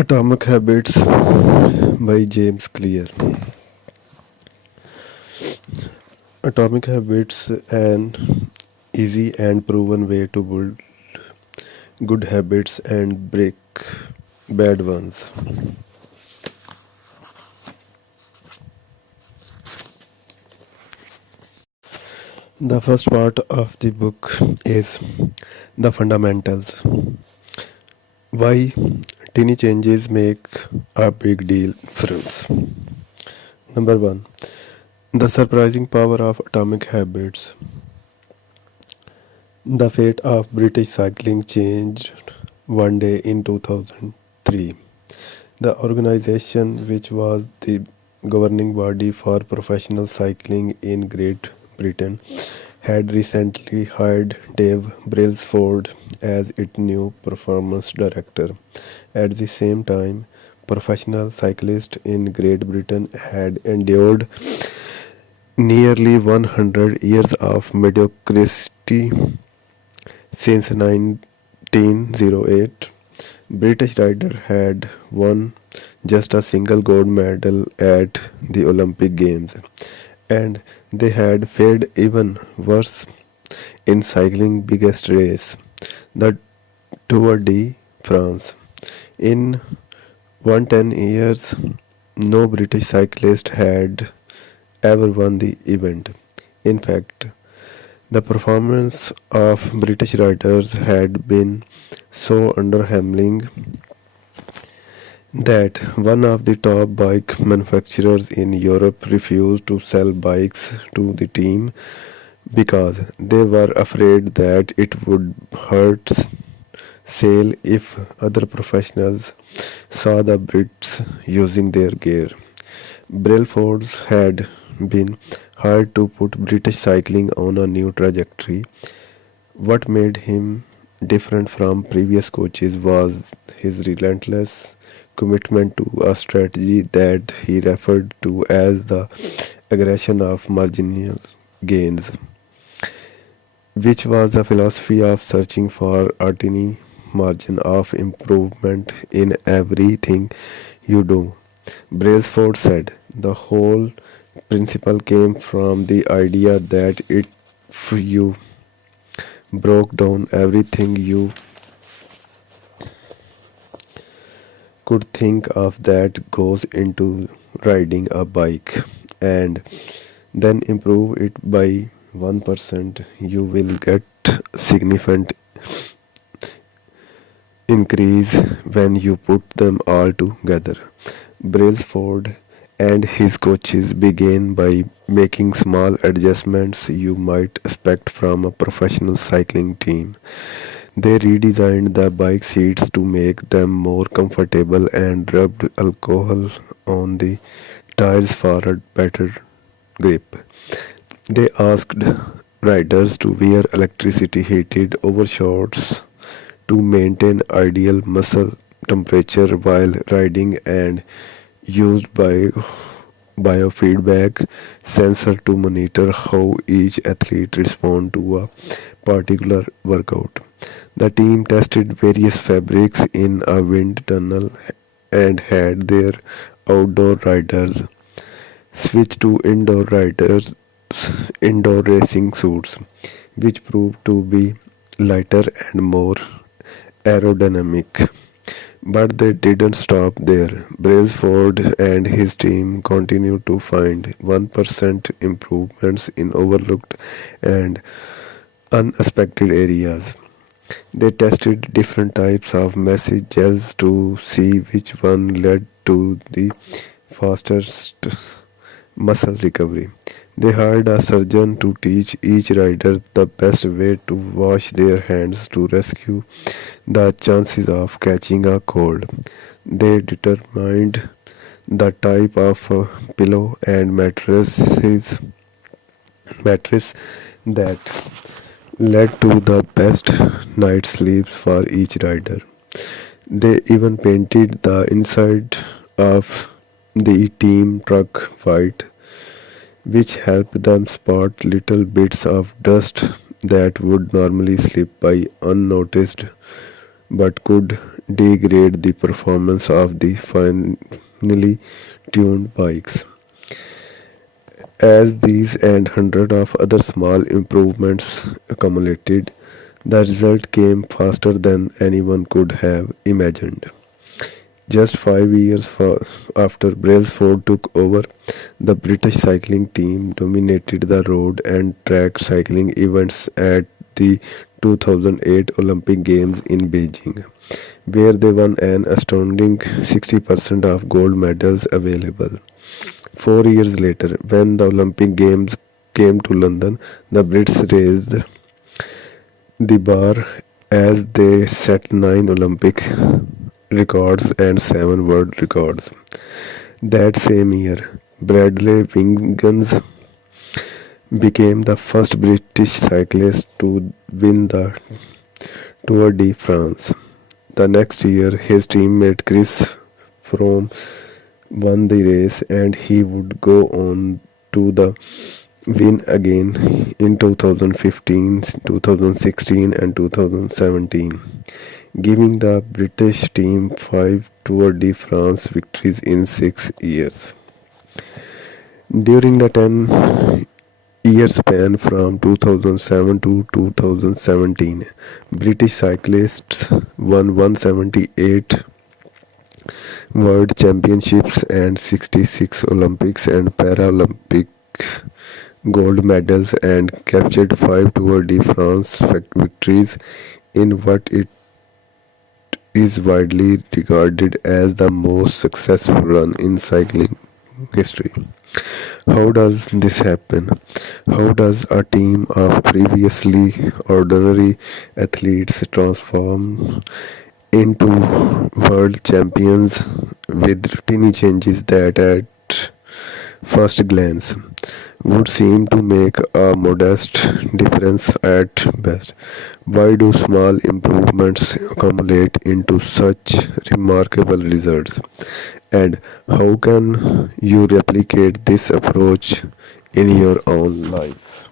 Atomic Habits by James Clear. Atomic Habits an easy and proven way to build good habits and break bad ones. The first part of the book is the fundamentals. Why tiny changes make a big deal difference. Number 1. The surprising power of atomic habits. The fate of British cycling changed one day in 2003. The organization, which was the governing body for professional cycling in Great Britain, had recently hired Dave Brailsford as its new performance director. At the same time, professional cyclists in Great Britain had endured nearly 100 years of mediocrity since 1908. British riders had won just a single gold medal at the Olympic Games, and they had fared even worse in cycling's biggest race, the Tour de France. In 110 years, no British cyclist had ever won the event. In fact, the performance of British riders had been so underwhelming that one of the top bike manufacturers in Europe refused to sell bikes to the team because they were afraid that it would hurt sale if other professionals saw the Brits using their gear. Brailfords had been hired to put British cycling on a new trajectory. What made him different from previous coaches was his relentless commitment to a strategy that he referred to as the aggression of marginal gains, which was a philosophy of searching for a tiny margin of improvement in everything you do. Brailsford said the whole principle came from the idea that if you broke down everything you could think of that goes into riding a bike and then improve it by 1%, you will get significant increase when you put them all together. Brailsford and his coaches began by making small adjustments you might expect from a professional cycling team. They redesigned the bike seats to make them more comfortable and rubbed alcohol on the tires for a better grip. They asked riders to wear electricity heated overshorts to maintain ideal muscle temperature while riding and used biofeedback sensor to monitor how each athlete respond to a particular workout. The team tested various fabrics in a wind tunnel and had their outdoor riders switch to indoor racing suits, which proved to be lighter and more aerodynamic. But they didn't stop there. Brailsford and his team continued to find 1% improvements in overlooked and unexpected areas. They tested different types of massage gels to see which one led to the fastest muscle recovery. They hired a surgeon to teach each rider the best way to wash their hands to rescue the chances of catching a cold. They determined the type of pillow and mattress that led to the best night sleeps for each rider. They even painted the inside of the team truck white, which helped them spot little bits of dust that would normally slip by unnoticed but could degrade the performance of the finely tuned bikes. As these and hundreds of other small improvements accumulated, the result came faster than anyone could have imagined. Just 5 years after Brailsford took over, the British cycling team dominated the road and track cycling events at the 2008 Olympic Games in Beijing, where they won an astounding 60% of gold medals available. 4 years later, when the Olympic Games came to London, the Brits raised the bar as they set 9 Olympic records and 7 world records. That same year, Bradley Wiggins became the first British cyclist to win the Tour de France. The next year, his teammate Chris Froome won the race and he would go on to the win again in 2015, 2016 and 2017, giving the British team 5 Tour de France victories in 6 years. During the 10-year span from 2007 to 2017, British cyclists won 178 World Championships and 66 Olympics and Paralympics gold medals and captured 5 Tour de France victories in what it is widely regarded as the most successful run in cycling history. How does this happen? How does a team of previously ordinary athletes transform into world champions with tiny changes that at first glance would seem to make a modest difference at best? Why do small improvements accumulate into such remarkable results? And how can you replicate this approach in your own life?